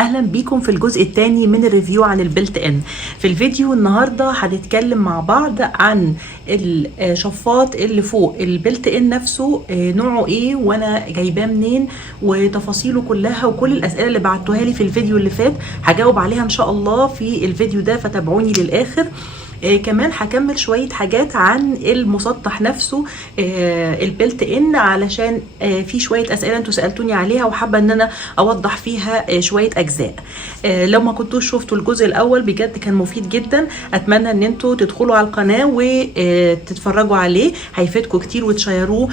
اهلا بيكم في الجزء الثاني من الريفيو عن البلت ان. في الفيديو النهارده هنتكلم مع بعض عن الشفاط اللي فوق البلت ان نفسه، نوعه ايه وانا جايباه منين وتفاصيله كلها، وكل الاسئله اللي بعتوها لي في الفيديو اللي فات هجاوب عليها ان شاء الله في الفيديو ده، فتابعوني للاخر. كمان هكمل شوية حاجات عن المسطح نفسه، البلت ان، علشان في شوية اسئلة انتوا سألتوني عليها وحابة ان انا اوضح فيها شوية اجزاء. لو ما كنتوش شفتوا الجزء الاول بجد كان مفيد جدا، اتمنى ان انتوا تدخلوا على القناة وتتفرجوا عليه، هيفيدكم كتير، وتشيروه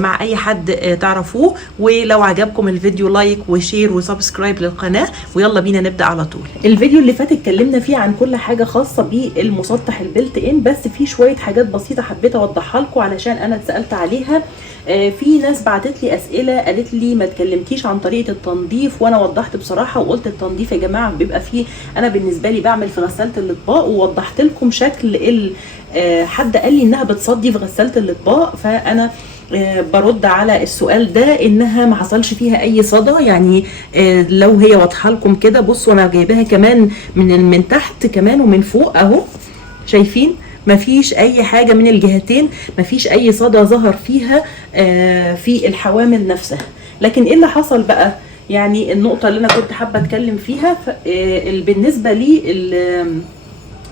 مع اي حد تعرفوه. ولو عجبكم الفيديو لايك وشير وسبسكرايب للقناة، ويلا بينا نبدأ على طول. الفيديو اللي فات اتكلمنا فيه عن كل حاجة خاصة بالمسطح البلت ان، بس في شويه حاجات بسيطه حبيت اوضحها لكم علشان انا اتسالت عليها. في ناس بعتت لي اسئله قالت لي ما اتكلمتيش عن طريقه التنظيف، وانا وضحت بصراحه وقلت التنظيف يا جماعه بيبقى فيه، انا بالنسبه لي بعمل في غساله الاطباق، ووضحت لكم شكل حد قال لي انها بتصدي في غساله الاطباق، فانا برد على السؤال ده انها ما حصلش فيها اي صدى. يعني لو هي واضحه لكم كده، بصوا انا جايباها كمان من تحت كمان ومن فوق اهو، شايفين مفيش اي حاجة من الجهتين، مفيش اي صدى ظهر فيها في الحوامل نفسها. لكن ايه اللي حصل بقى؟ يعني النقطة اللي انا كنت حابة اتكلم فيها بالنسبة لي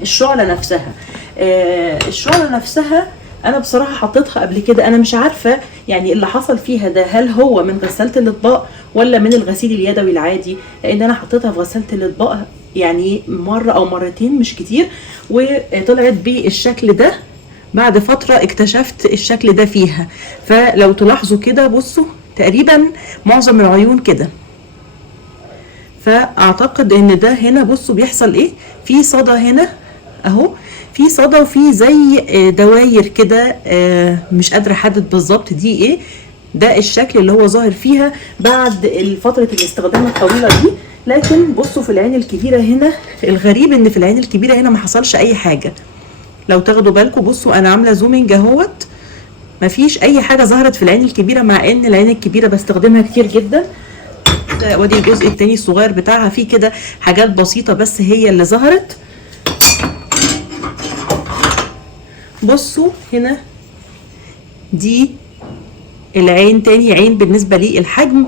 الشعلة نفسها. الشعلة نفسها انا بصراحة حطيتها قبل كده، انا مش عارفة يعني اللي حصل فيها ده هل هو من غسالة الاطباق ولا من الغسيل اليدوي العادي، لان انا حطيتها في غسالة الاطباق يعني مرة او مرتين مش كتير، وطلعت بالشكل ده. بعد فترة اكتشفت الشكل ده فيها، فلو تلاحظوا كده بصوا تقريبا معظم العيون كده، فاعتقد ان ده هنا بصوا بيحصل ايه، في صدى هنا اهو، في صدى وفي زي دواير كده، مش قادرة احدد بالظبط دي ايه. ده الشكل اللي هو ظاهر فيها بعد فترة الاستخدام الطويلة دي. لكن بصوا في العين الكبيرة هنا، الغريب ان في العين الكبيرة هنا ما حصلش اي حاجة. لو تاخدوا بالكم بصوا انا عاملة زومينج اهوت، مفيش اي حاجة ظهرت في العين الكبيرة، مع ان العين الكبيرة بستخدمها كتير جدا. وادي الجزء التاني الصغير بتاعها فيه كده حاجات بسيطة بس هي اللي ظهرت. بصوا هنا دي العين، تاني عين بالنسبة لي الحجم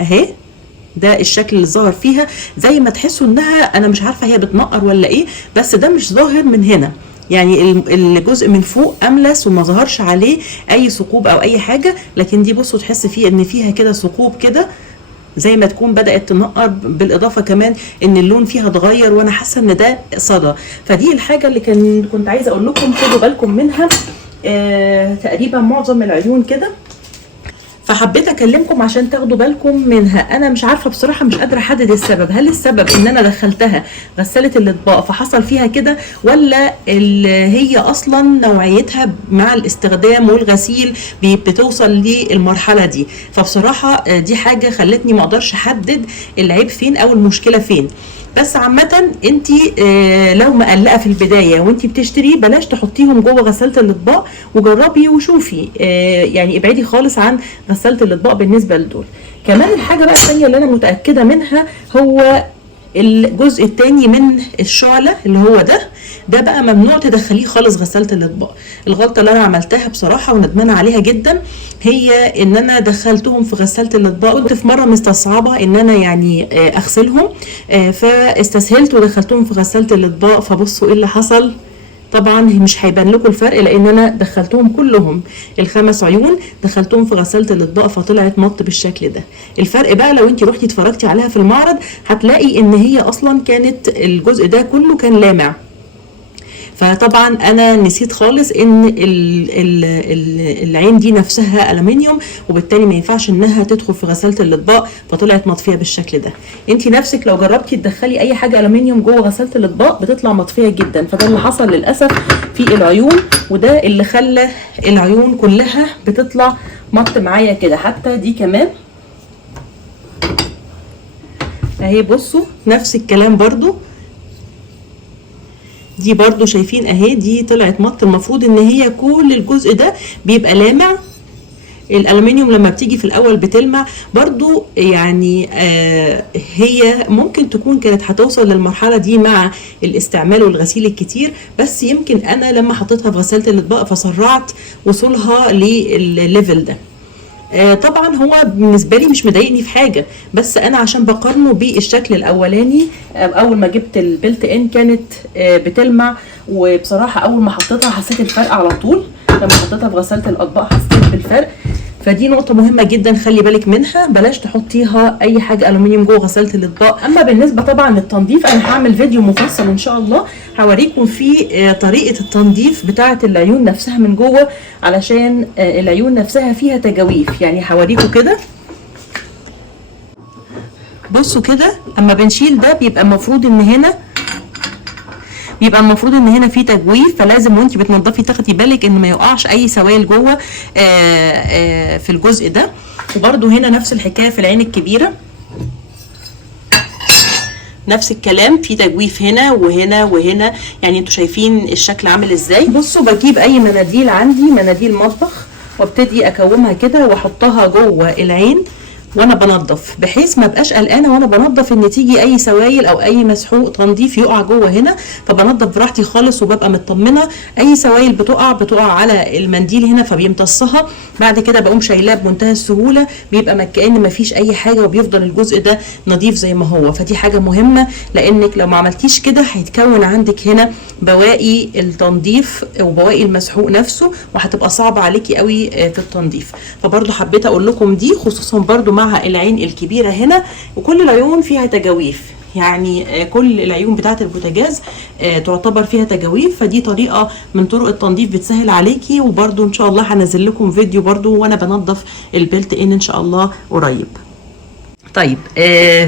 اهي، ده الشكل اللي ظاهر فيها، زي ما تحسوا انها انا مش عارفه هي بتنقر ولا ايه، بس ده مش ظاهر من هنا. يعني الجزء من فوق املس وما ظهرش عليه اي ثقوب او اي حاجه، لكن دي بصوا تحس فيه ان فيها كده ثقوب كده زي ما تكون بدات تنقر، بالاضافه كمان ان اللون فيها اتغير، وانا حاسه ان ده صدى. فدي الحاجه اللي كنت عايزه اقول لكم خدوا بالكم منها. تقريبا معظم العيون كده، فحبيت اكلمكم عشان تاخدوا بالكم منها. انا مش عارفه بصراحه، مش قادره احدد السبب، هل السبب ان انا دخلتها غساله الاطباق فحصل فيها كده، ولا هي اصلا نوعيتها مع الاستخدام والغسيل بتوصل للمرحله دي. فبصراحه دي حاجه خلتني ما اقدرش احدد العيب فين او المشكله فين. بس عامة انت لو مقلقة في البداية وانت بتشتري، بلاش تحطيهم جوه غسالة الاطباق، وجربي وشوفي، يعني ابعدي خالص عن غسالة الاطباق بالنسبة لدول. كمان الحاجة بقى الثانية اللي انا متأكدة منها هو الجزء الثاني من الشعلة اللي هو ده بقى ممنوع تدخليه خالص غسالة الاطباق. الغلطة اللي انا عملتها بصراحة وندمانة عليها جدا هي ان انا دخلتهم في غسالة الاطباق. كنت في مرة مستصعبة ان انا يعني اغسلهم، فاستسهلت ودخلتهم في غسالة الاطباق. فبصوا ايه اللي حصل، طبعا مش هيبان لكم الفرق لان انا دخلتهم كلهم ال5 عيون دخلتهم في غسالة الاطباق، فطلعت مط بالشكل ده. الفرق بقى لو انت رحتي اتفرجتي عليها في المعرض هتلاقي ان هي اصلا كانت الجزء ده كله كان لامع. فطبعا انا نسيت خالص ان العين دي نفسها ألمنيوم، وبالتالي ما ينفعش انها تدخل في غسالة الاطباق، فطلعت مطفية بالشكل ده. انت نفسك لو جربتي تدخلي اي حاجة ألمنيوم جوه غسالة الاطباق بتطلع مطفية جدا. فده اللي حصل للأسف في العيون، وده اللي خلى العيون كلها بتطلع مط معايا كده. حتى دي كمان اهي، بصوا نفس الكلام برضو، دي برضو شايفين اهي، دي طلعت مط. المفروض ان هي كل الجزء ده بيبقى لامع، الالومنيوم لما بتيجي في الاول بتلمع برضو، يعني هي ممكن تكون كانت هتوصل للمرحله دي مع الاستعمال والغسيل الكتير، بس يمكن انا لما حطيتها في غسالة الاطباق فسرعت وصولها للليفل ده. طبعا هو بالنسبه لي مش مضايقني في حاجه، بس انا عشان بقارنه بالشكل الاولاني. اول ما جبت البلت ان كانت بتلمع، وبصراحه اول ما حطيتها حسيت الفرق على طول، لما حطيتها في غسالة الاطباق حسيت بالفرق. فدي نقطة مهمة جدا خلي بالك منها، بلاش تحطيها اي حاجة الومنيوم جوه غسالة الاطباق. اما بالنسبة طبعا للتنظيف، انا هعمل فيديو مفصل ان شاء الله هوريكم فيه طريقة التنظيف بتاعة العيون نفسها من جوه، علشان العيون نفسها فيها تجاويف. يعني هوريكم كده، بصوا كده اما بنشيل ده بيبقى المفروض ان هنا في تجويف، فلازم وانت بتنضفي تاخدي بالك ان ما يقعش اي سوائل جوه في الجزء ده. وبرده هنا نفس الحكايه في العين الكبيره، نفس الكلام، في تجويف هنا وهنا وهنا. يعني انتوا شايفين الشكل عامل ازاي. بصوا بجيب اي مناديل عندي، مناديل مطبخ، وابتدي اكومها كده واحطها جوه العين وانا بنظف، بحيث ما بقاش قلقانه وانا بنظف ان تيجي اي سوائل او اي مسحوق تنظيف يقع جوه هنا. فبنظف براحتي خالص وببقى مطمنه. اي سوائل بتقع على المنديل هنا فبيمتصها، بعد كده بقوم شايلاه بمنتهى السهوله، بيبقى كأن ما فيش اي حاجه، وبيفضل الجزء ده نظيف زي ما هو. فدي حاجه مهمه، لانك لو ما عملتيش كده هيتكون عندك هنا بواقي التنظيف وبواقي المسحوق نفسه، وهتبقى صعبه عليكي قوي في التنظيف. فبرضو حبيت اقول لكم دي، خصوصا برضو مع العين الكبيرة هنا، وكل العيون فيها تجاويف. يعني كل العيون بتاعة البوتاجاز تعتبر فيها تجاويف. فدي طريقة من طرق التنظيف بتسهل عليكي. وبرضو ان شاء الله هنزل لكم فيديو برضو وانا بنظف البلت ان شاء الله قريب. طيب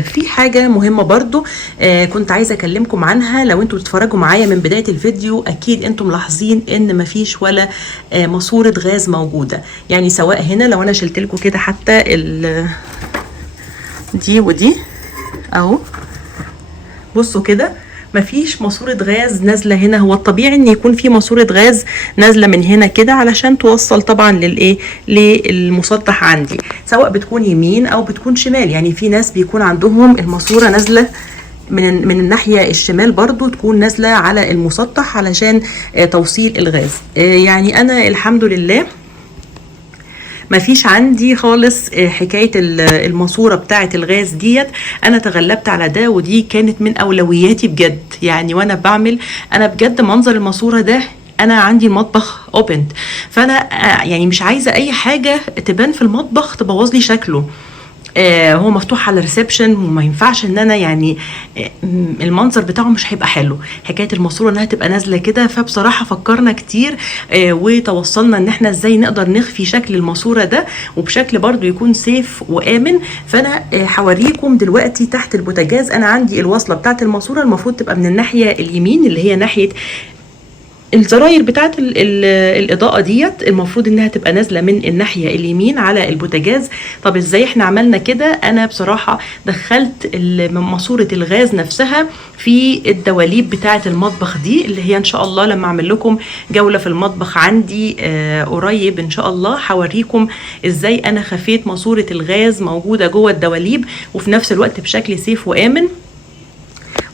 في حاجة مهمة برضو كنت عايزة اكلمكم عنها. لو انتوا بتتفرجوا معايا من بداية الفيديو اكيد انتم ملاحظين ان مفيش ولا ماسورة غاز موجودة. يعني سواء هنا لو انا شلت لكم كده حتى دي ودي اهو، بصوا كده مفيش ماسورة غاز نازلة هنا. هو الطبيعي ان يكون في ماسورة غاز نازلة من هنا كده علشان توصل طبعا للمسطح عندي، سواء بتكون يمين او بتكون شمال. يعني في ناس بيكون عندهم الماسورة نازلة من الناحية الشمال، برضو تكون نازلة على المسطح علشان توصيل الغاز. يعني انا الحمد لله ما فيش عندي خالص حكاية الماسورة بتاعة الغاز ديت. انا تغلبت على ده، ودي كانت من اولوياتي بجد. يعني وانا بعمل انا بجد منظر الماسورة ده، انا عندي المطبخ اوبند، فانا يعني مش عايزة اي حاجة تبان في المطبخ تبوظ لي شكله. هو مفتوح على ريسبشن، وما ينفعش ان انا يعني المنظر بتاعه مش هيبقى حلو. حكايه الماسوره انها تبقى نازله كده، فبصراحه فكرنا كتير وتوصلنا ان احنا ازاي نقدر نخفي شكل الماسوره ده وبشكل برضو يكون سيف وامن. فانا هوريكم دلوقتي تحت البوتاجاز انا عندي الوصله بتاعه الماسوره المفروض تبقى من الناحيه اليمين، اللي هي ناحيه الزراير بتاعت الاضاءه ديت، المفروض انها تبقى نازله من الناحيه اليمين على البوتاجاز. طب ازاي احنا عملنا كده؟ انا بصراحه دخلت ماسوره الغاز نفسها في الدواليب بتاعه المطبخ دي، اللي هي ان شاء الله لما اعمل لكم جوله في المطبخ عندي قريب ان شاء الله هوريكم ازاي انا خفيت ماسوره الغاز موجوده جوه الدواليب، وفي نفس الوقت بشكل سيف وامن.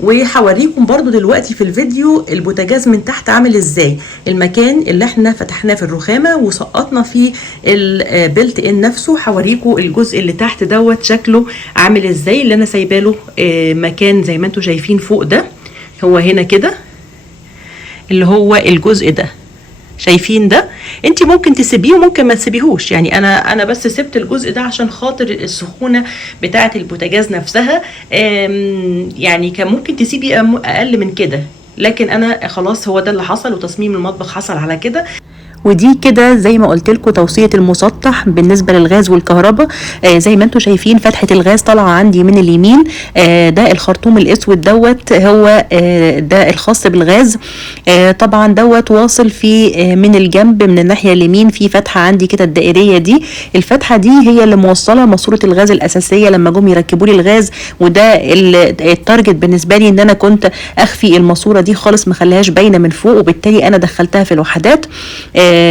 وهوريكم برضو دلوقتي في الفيديو البوتاجاز من تحت عامل ازاي، المكان اللي احنا فتحناه في الرخامه وسقطنا فيه البلت ان نفسه. هوريكم الجزء اللي تحت دوت شكله عامل ازاي، اللي انا سايباله مكان زي ما انتم شايفين فوق ده. هو هنا كده اللي هو الجزء ده، شايفين ده؟ انت ممكن تسيبيه وممكن ما تسيبيهوش. يعني انا بس سبت الجزء ده عشان خاطر السخونه بتاعه البوتاجاز نفسها. يعني كان ممكن تسيبي اقل من كده، لكن انا خلاص هو ده اللي حصل، وتصميم المطبخ حصل على كده. ودي كده زي ما قلت لكم توصيه المسطح بالنسبه للغاز والكهرباء. زي ما انتم شايفين فتحه الغاز طالعه عندي من اليمين. ده الخرطوم الاسود دوت هو ده الخاص بالغاز. طبعا دوت واصل في من الجنب من الناحيه اليمين في فتحه عندي كده الدائريه دي. الفتحه دي هي اللي موصله ماسوره الغاز الاساسيه لما جم يركبوا لي الغاز. وده التارجت بالنسبه لي ان انا كنت اخفي الماسوره دي خالص ما خليهاش باينه من فوق، وبالتالي انا دخلتها في الوحدات.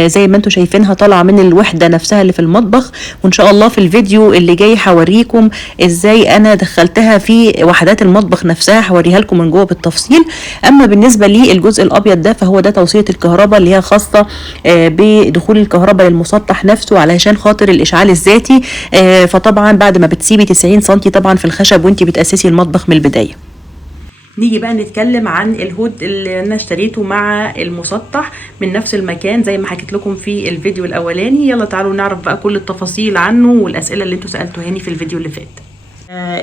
زي ما انتم شايفينها طالعه من الوحده نفسها اللي في المطبخ. وان شاء الله في الفيديو اللي جاي هوريكم ازاي انا دخلتها في وحدات المطبخ نفسها، هوريها لكم من جوه بالتفصيل. اما بالنسبه للجزء الابيض ده فهو ده توصيله الكهرباء اللي هي خاصه بدخول الكهرباء للمسطح نفسه علشان خاطر الاشعال الذاتي. فطبعا بعد ما بتسيبي 90 سم طبعا في الخشب وانت بتاسسي المطبخ من البدايه. نيجي بقى نتكلم عن الهود اللي انا اشتريته مع المسطح من نفس المكان زي ما حكيت لكم في الفيديو الاولاني. يلا تعالوا نعرف بقى كل التفاصيل عنه والاسئله اللي انتوا سالتوهاني في الفيديو اللي فات.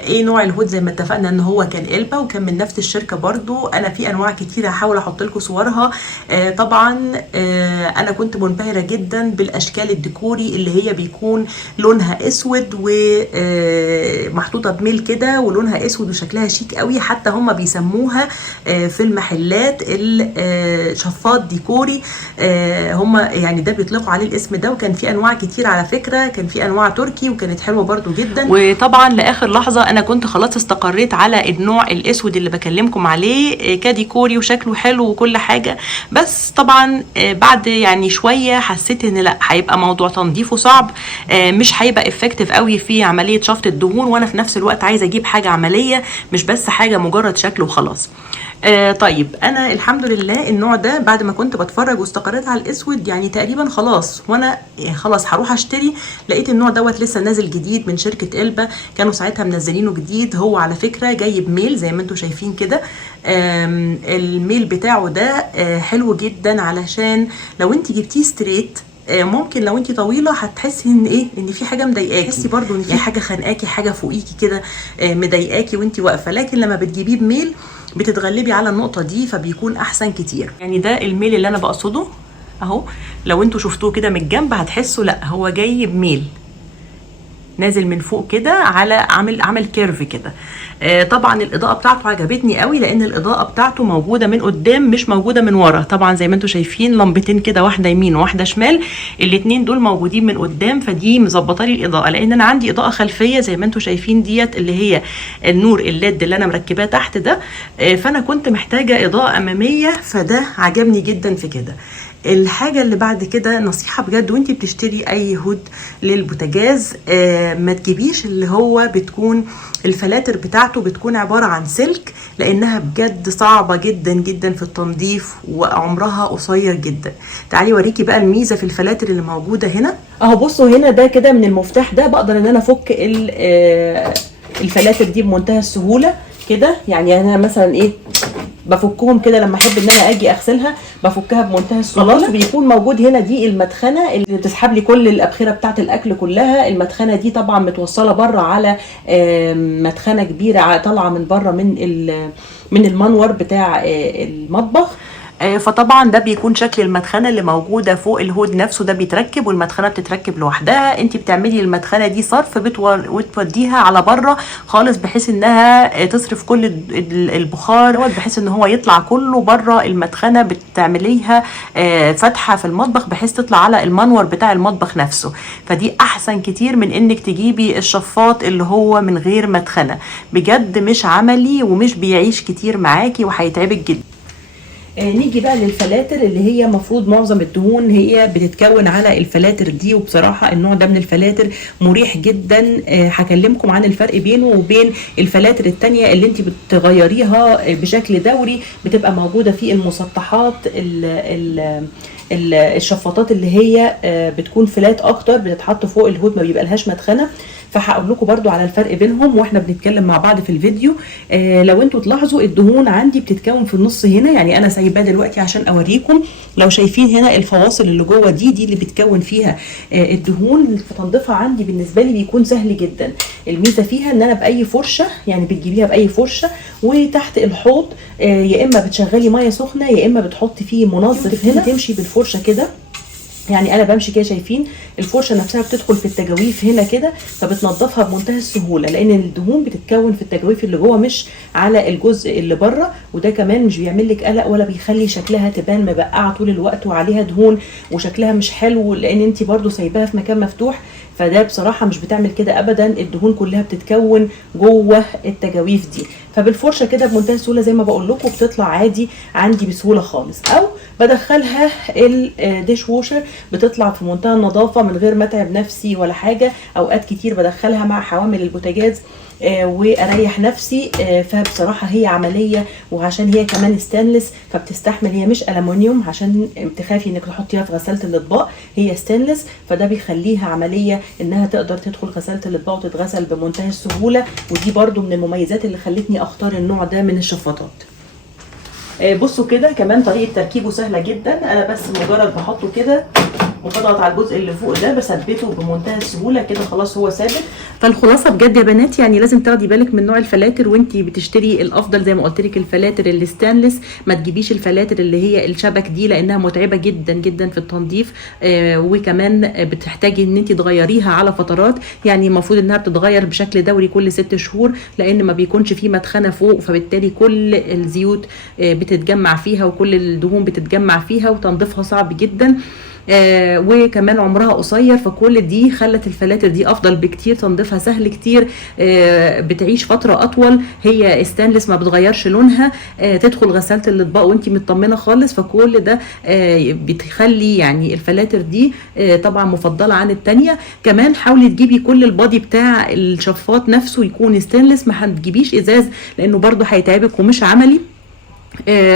ايه نوع الهود؟ زي ما اتفقنا ان هو كان قلبه وكان من نفس الشركه برضو. انا في انواع كتير هحاول احط لكم صورها. طبعا انا كنت منبهره جدا بالاشكال الديكوري اللي هي بيكون لونها اسود ومحطوطه بميل كده ولونها اسود وشكلها شيك قوي. حتى هم بيسموها في المحلات الشفاط ديكوري. هم يعني ده بيطلقوا عليه الاسم ده. وكان في انواع كتير على فكره، كان في انواع تركي وكانت حلوه برضو جدا. وطبعا لاخر لحظه انا كنت خلاص استقريت على النوع الاسود اللي بكلمكم عليه كديكوري وشكله حلو وكل حاجه. بس طبعا بعد يعني شويه حسيت ان لا، هيبقى موضوع تنظيفه صعب، مش هيبقى افكتيف قوي في عمليه شفط الدهون، وانا في نفس الوقت عايزه اجيب حاجه عمليه مش بس حاجه مجرد شكل وخلاص. طيب انا الحمد لله النوع ده بعد ما كنت بتفرج واستقريت على الاسود يعني تقريبا خلاص، وانا خلاص هروح اشتري لقيت النوع دوت لسه نازل جديد من شركه قلبه. كانوا ساعتها منزلينه جديد. هو على فكره جايب ميل زي ما انتم شايفين كده. الميل بتاعه ده حلو جدا علشان لو انت جبتيه ستريت ممكن لو انت طويله هتحسي ان ايه، ان في حاجه مضايقاكي، تحسي برضو ان في حاجه خانقاكي، حاجه فوقيكي كده مضايقاكي وانت واقفه. لكن لما بتجيبيه بميل بتتغلبي على النقطه دي فبيكون احسن كتير. يعني ده الميل اللي انا بقصده اهو. لو انتوا شفتوه كده من الجنب هتحسوا لا هو جاي بميل نازل من فوق كده على عامل كيرف كده. طبعا الاضاءه بتاعته عجبتني قوي لان الاضاءه بتاعته موجوده من قدام مش موجوده من ورا. طبعا زي ما انتم شايفين لمبتين كده، واحده يمين وواحده شمال، الاثنين دول موجودين من قدام، فدي مظبطه لي الاضاءه. لان انا عندي اضاءه خلفيه زي ما انتم شايفين ديت اللي هي النور الليد اللي انا مركباه تحت ده، فانا كنت محتاجه اضاءه اماميه، فده عجبني جدا في كده. الحاجة اللي بعد كده نصيحة بجد، وانتي بتشتري اي هود للبوتاجاز ما تجيبيش اللي هو بتكون الفلاتر بتاعته بتكون عبارة عن سلك، لانها بجد صعبة جدا جدا في التنظيف وعمرها قصير جدا. تعالي اوريكي بقى الميزة في الفلاتر اللي موجودة هنا اهو. بصوا هنا ده كده من المفتاح ده بقدر ان انا افك الفلاتر دي بمنتهى السهولة كده. يعني انا مثلا ايه بفكهم كده لما احب ان انا اجي اغسلها بفكها بمنتهى السهوله. خلاص بيكون موجود هنا دي المدخنه اللي بتسحب لي كل الابخره بتاعه الاكل كلها. المدخنه دي طبعا متوصله بره على مدخنه كبيره طالعه من بره من المنور بتاع المطبخ. فطبعا ده بيكون شكل المدخنه اللي موجوده فوق الهود نفسه، ده بيتركب والمدخنه بتتركب لوحدها. انت بتعملي المدخنه دي صرف وتوديها على بره خالص بحيث انها تصرف كل البخار دوت، بحيث ان هو يطلع كله بره المدخنه. بتعمليها فتحه في المطبخ بحيث تطلع على المنور بتاع المطبخ نفسه. فدي احسن كتير من انك تجيبي الشفاط اللي هو من غير مدخنه. بجد مش عملي ومش بيعيش كتير معاكي وهيتعبك جدا. نيجي بقى للفلاتر اللي هي مفروض معظم الدهون هي بتتكون على الفلاتر دي. وبصراحة النوع ده من الفلاتر مريح جدا. هكلمكم عن الفرق بينه وبين الفلاتر التانية اللي انت بتغيريها بشكل دوري، بتبقى موجودة في المسطحات الشفاطات اللي هي بتكون فلات اكتر، بتتحط فوق الهود ما بيبقى لهاش مدخنه. فهقول لكم برضو على الفرق بينهم واحنا بنتكلم مع بعض في الفيديو. لو انتوا تلاحظوا الدهون عندي بتتكون في النص هنا، يعني انا سايباه دلوقتي عشان اوريكم. لو شايفين هنا الفواصل اللي جوه دي اللي بتكون فيها الدهون، فتنظيفها عندي بالنسبه لي بيكون سهل جدا. الميزه فيها ان انا باي فرشه، يعني بتجيبيها باي فرشه وتحت الحوض يا اما بتشغلي ميه سخنه يا اما بتحطي فيه منظف هنا تمشي بالفرشه كده. يعني انا بمشي كده، شايفين الفرشه نفسها بتدخل في التجاويف هنا كده، فبتنضفها بمنتهى السهوله لان الدهون بتتكون في التجاويف اللي جوه مش على الجزء اللي بره. وده كمان مش بيعمل لك قلق ولا بيخلي شكلها تبان مبقعه طول الوقت وعليها دهون وشكلها مش حلو، لان انت برضو سايباها في مكان مفتوح. فده بصراحه مش بتعمل كده ابدا، الدهون كلها بتتكون جوه التجاويف دي. فبالفرشه كده بمنتهى السهوله زي ما بقول لكم بتطلع عادي عندي بسهوله خالص، او بدخلها الديش ووشر بتطلع في منتهى النظافه من غير ما اتعب نفسي ولا حاجه. اوقات كتير بدخلها مع حوامل البوتاجاز واريح نفسي. فبصراحه هي عمليه، وعشان هي كمان ستانلس فبتستحمل، هي مش الومنيوم عشان تخافي انك تحطيها في غساله الاطباق، هي ستانلس، فده بيخليها عمليه انها تقدر تدخل غساله الاطباق وتتغسل بمنتهى السهوله. ودي برده من المميزات اللي خلتني اختار النوع ده من الشفاطات. بصوا كده كمان طريقه تركيبه سهله جدا، انا بس مجرد بحطه كده وبضغط على الجزء اللي فوق ده بثبته بمنتهى السهوله كده، خلاص هو ثابت. فالخلاصه بجد يا بنات يعني لازم تاخدي بالك من نوع الفلاتر وانتي بتشتري. الافضل زي ما قلت لك الفلاتر الستانلس، ما تجيبيش الفلاتر اللي هي الشبك دي لانها متعبه جدا جدا في التنظيف، وكمان بتحتاجي ان انتي تغيريها على فترات، يعني المفروض انها بتتغير بشكل دوري كل 6 شهور لان ما بيكونش فيه مدخنه فوق، فبالتالي كل الزيوت بتتجمع فيها وكل الدهون بتتجمع فيها وتنظيفها صعب جدا. وكمان عمرها قصير، فكل دي خلت الفلاتر دي افضل بكتير، تنظيفها سهل كتير، بتعيش فتره اطول، هي ستانلس ما بتغيرش لونها، تدخل غساله الاطباق وانت مطمنه خالص. فكل ده بتخلي يعني الفلاتر دي طبعا مفضله عن التانية. كمان حاولي تجيبي كل البادي بتاع الشفاط نفسه يكون ستانلس، ما هتجيبيش ازاز لانه برضو هيتعبك ومش عملي.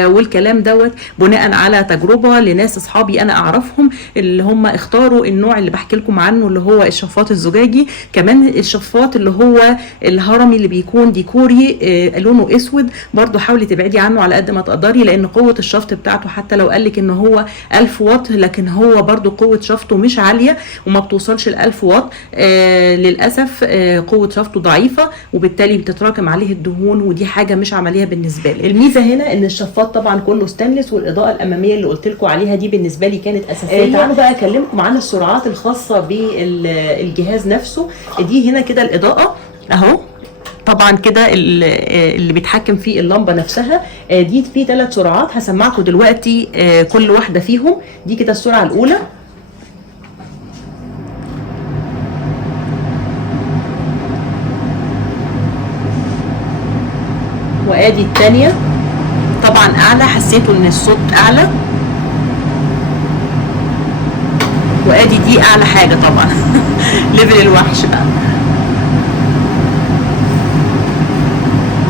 والكلام دوت بناء على تجربه لناس اصحابي انا اعرفهم اللي هم اختاروا النوع اللي بحكي لكم عنه اللي هو الشفاط الزجاجي. كمان الشفاط اللي هو الهرمي اللي بيكون ديكوري لونه اسود برضو حاولي تبعدي عنه على قد ما تقدري، لان قوه الشفط بتاعته حتى لو قالك ان هو 1000 واط لكن هو برضو قوه شفطه مش عاليه وما بتوصلش ل 1000 واط. للاسف قوه شفطه ضعيفه وبالتالي بتتراكم عليه الدهون، ودي حاجه مش عمليه بالنسبه لي. الميزه هنا ان الشفاط طبعا كله ستانلس، والاضاءه الاماميه اللي قلت لكم عليها دي بالنسبه لي كانت اساسيه. تعالوا بقى اكلمكم عن السرعات الخاصه بالجهاز نفسه. دي هنا كده الاضاءه اهو، طبعا كده اللي بيتحكم فيه اللمبه نفسها. دي في 3 سرعات هسمعكم دلوقتي كل واحده فيهم. دي كده السرعه الاولى، وادي الثانيه طبعا اعلى، حسيتوا ان الصوت اعلى، وادي دي اعلى حاجه طبعا ليفل الوحش بقى.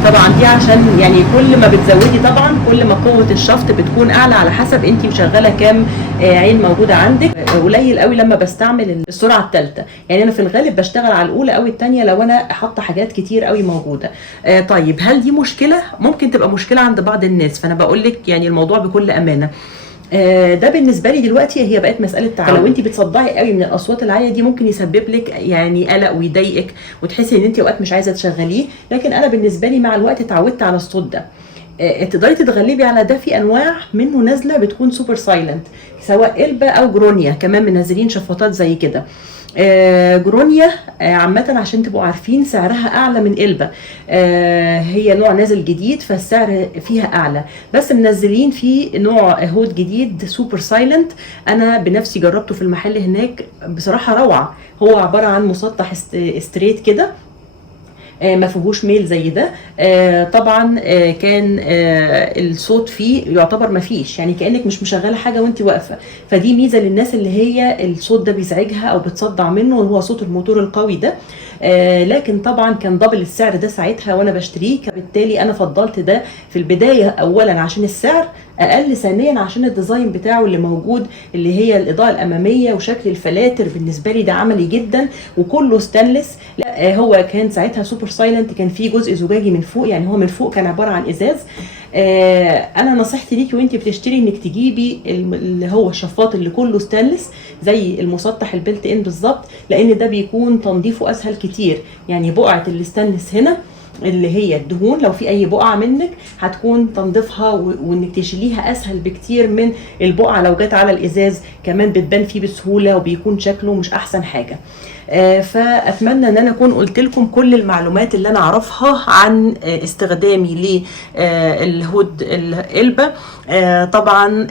طبعا دي عشان يعني كل ما بتزودي طبعا كل ما قوه الشفط بتكون اعلى على حسب انت مشغله كام عين موجوده عندك. قليل قوي لما بستعمل السرعه الثالثه، يعني انا في الغالب بشتغل على الاولى او الثانيه لو انا حاطه حاجات كتير قوي موجوده. طيب هل دي مشكله؟ ممكن تبقى مشكله عند بعض الناس، فانا بقول لك يعني الموضوع بكل امانه. ده بالنسبه لي دلوقتي هي بقت مساله تعود. لو انت بتصدعي قوي من الاصوات العاليه دي ممكن يسبب لك يعني قلق ويضايقك وتحسي ان انت اوقات مش عايزه تشغليه، لكن انا بالنسبه لي مع الوقت اتعودت على الصوت ده. تقدري تتغلبي على ده في انواع منه نازله بتكون سوبر سايلنت، سواء إلبا او جرونيا، كمان منزلين شفاطات زي كده. جرونيا عامة عشان تبقوا عارفين سعرها أعلى من إلبا، هي نوع نازل جديد فالسعر فيها أعلى، بس منزلين فيه نوع هود جديد سوبر سايلنت. أنا بنفسي جربته في المحل هناك بصراحة روعة. هو عبارة عن مسطح ستريت كده، ما فيهوش ميل زي ده. طبعا كان الصوت فيه يعتبر ما فيش، يعني كأنك مش مشغله حاجه وانت واقفه، فدي ميزه للناس اللي هي الصوت ده بيزعجها او بتصدع منه، وهو صوت الموتور القوي ده. لكن طبعا كان دبل السعر ده ساعتها وانا بشتريه، فبالتالي انا فضلت ده في البدايه اولا عشان السعر اقل، ثانيا عشان الديزاين بتاعه اللي موجود اللي هي الاضاءه الاماميه وشكل الفلاتر بالنسبه لي ده عملي جدا وكله ستانلس. لا هو كان ساعتها سوبر سايلنت، كان فيه جزء زجاجي من فوق، يعني هو من فوق كان عباره عن ازاز. انا نصيحتي ليكي وانت بتشتري انك تجيبي اللي هو الشفاط اللي كله ستانلس زي المسطح البلت ان بالظبط، لان ده بيكون تنظيفه اسهل كتير. يعني بقعه الستانلس هنا اللي هي الدهون لو في اي بقعه منك هتكون تنظيفها وانك تشيليها اسهل بكتير من البقعه لو جت على الازاز، كمان بتبان فيه بسهوله وبيكون شكله مش احسن حاجه. فاتمنى ان انا اكون قلت لكم كل المعلومات اللي انا اعرفها عن استخدامي للهود الإلبا. طبعا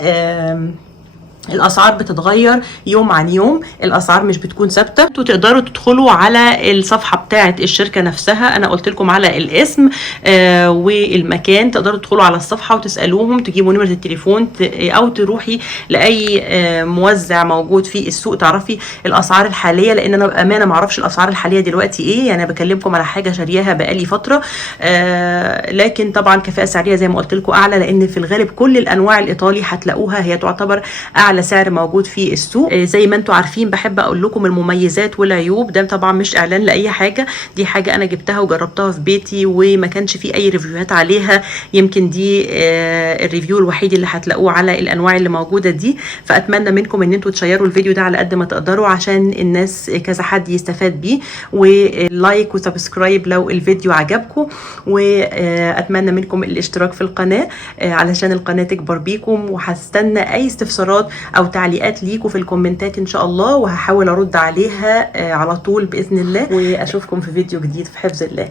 الاسعار بتتغير يوم عن يوم، الاسعار مش بتكون ثابته. انتوا تقدروا تدخلوا على الصفحه بتاعه الشركه نفسها، انا قلت لكم على الاسم والمكان. تقدروا تدخلوا على الصفحه وتسالوهم، تجيبوا نمره التليفون او تروحي لاي موزع موجود في السوق تعرفي الاسعار الحاليه، لان انا بامانه ما اعرفش الاسعار الحاليه دلوقتي ايه. يعني انا بكلمكم على حاجه شارياها بقالي فتره، لكن طبعا كفاءه سعريه زي ما قلت لكم اعلى، لان في الغالب كل الانواع الايطالي هتلاقوها هي تعتبر اعلى سعر موجود في السوق. زي ما انتم عارفين بحب اقول لكم المميزات والعيوب، ده طبعا مش اعلان لاي حاجه، دي حاجه انا جبتها وجربتها في بيتي وما كانش في اي ريفيوهات عليها. يمكن دي الريفيو الوحيد اللي هتلاقوه على الانواع اللي موجوده دي. فاتمنى منكم ان انتم تشيروا الفيديو ده على قد ما تقدروا عشان الناس كذا حد يستفاد بيه، ولايك وسبسكرايب لو الفيديو عجبكم، واتمنى منكم الاشتراك في القناه علشان القناه تكبر بيكم. وهستنى اي استفسارات او تعليقات ليكم في الكومنتات ان شاء الله، وهحاول ارد عليها على طول باذن الله. واشوفكم في فيديو جديد في حفظ الله.